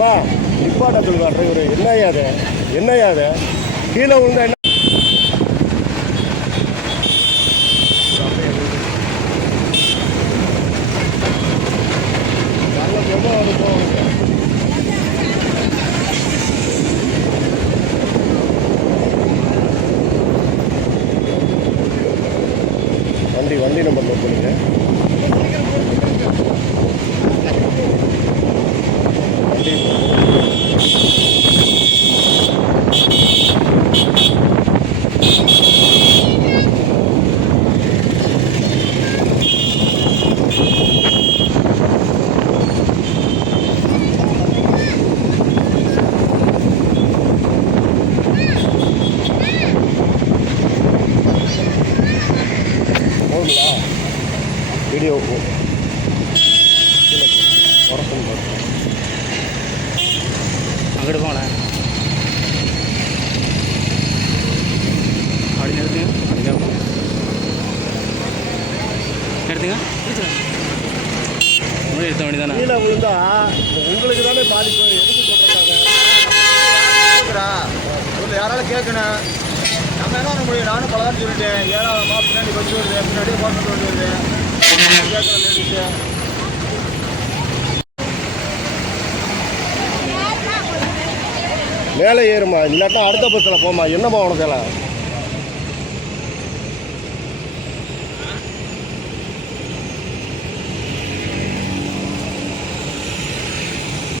அம்மா நிப்பாட்ட சொல்லுவார் டிரைவர். என்னையா அது என்னையா அது கீழே விழுந்தா என்ன? வண்டி வண்டி நம்பர் நோட் பண்ணுங்க. வீடியோ உரப்பம் அங்கிட்டு போங்களேன். அப்படி நிறுத்துங்க. அப்படிங்க நிறுத்துங்க. முன்னாடி எடுத்த வேண்டியதானே கீழே விழுந்தா உங்களுக்கு தானே பாதிப்பு. எதுக்கு சொல்லு யாராலும் கேட்கணும்? நம்ம என்ன பண்ண முடியும்? நானும் பல தான் சொல்லிட்டேன். ஏழாவது மாதம் பின்னாடி பஸ் வருது. பின்னாடியே போட்டு வருது. மேலே ஏறுமா இல்லாட்டா அடுத்த பஸ்ஸில் போமா என்னம்மா உனக்கு எல்லாம்